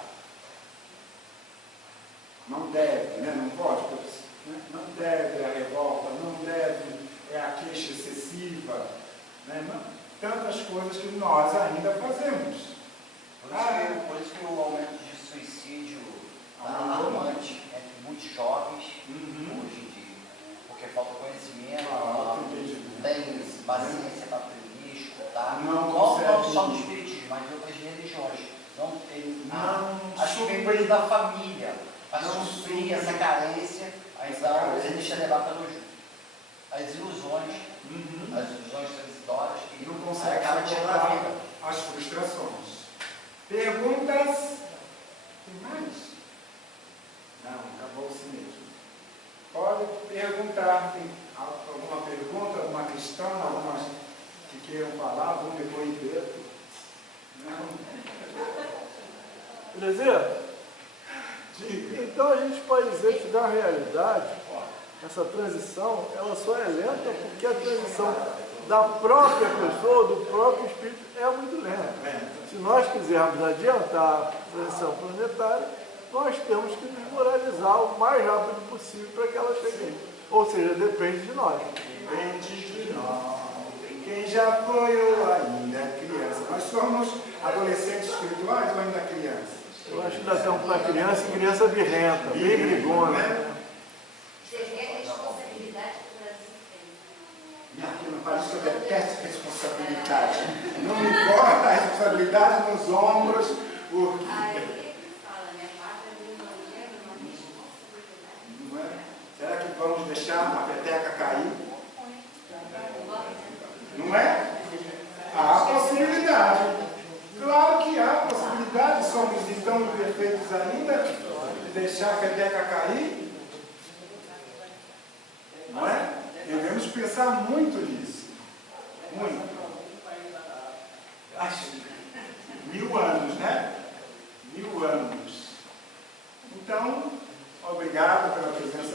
né, irmã? Tantas coisas que nós ainda fazemos. Por isso que o aumento de suicídio é alarmante entre muitos jovens hoje em dia. Porque falta conhecimento, não tem paciência para aprender, escutar. Não só do espiritismo, mas de outras religiões. Não tem acho que vem coisa da família, para suprir essa carência, então ele deixa levar as ilusões transitórias que não consegue acaba tirando a vida. as frustrações. Perguntas? Tem mais? Não, acabou-se mesmo. Pode perguntar. Tem alguma pergunta, alguma questão, algumas que queiram falar, algum depoimento? Não. Beleza? Então a gente pode dizer que na realidade, essa transição, ela só é lenta porque a transição da própria pessoa, do próprio espírito, é muito lenta. Se nós quisermos adiantar a transição planetária, nós temos que nos moralizar o mais rápido possível para que ela chegue aí. Ou seja, depende de nós. Depende de nós. Quem já foi ou ainda é criança. Nós somos adolescentes espirituais ou ainda crianças? Eu acho que nós estamos para criança e criança birrenta, bem brigona. Você vê a responsabilidade que o Brasil tem. Minha filha, não parece que eu detesto responsabilidade. Não me importa a responsabilidade nos ombros. Aí fala, né? Mata uma responsabilidade. Não é? Será que vamos deixar a peteca cair? Não é? Há possibilidade. Claro que há possibilidade. Somos então imperfeitos ainda de deixar a peteca cair. Não é? Devemos pensar muito nisso. Muito. Acho 1000 anos, né? 1000 anos. Então, obrigado pela presença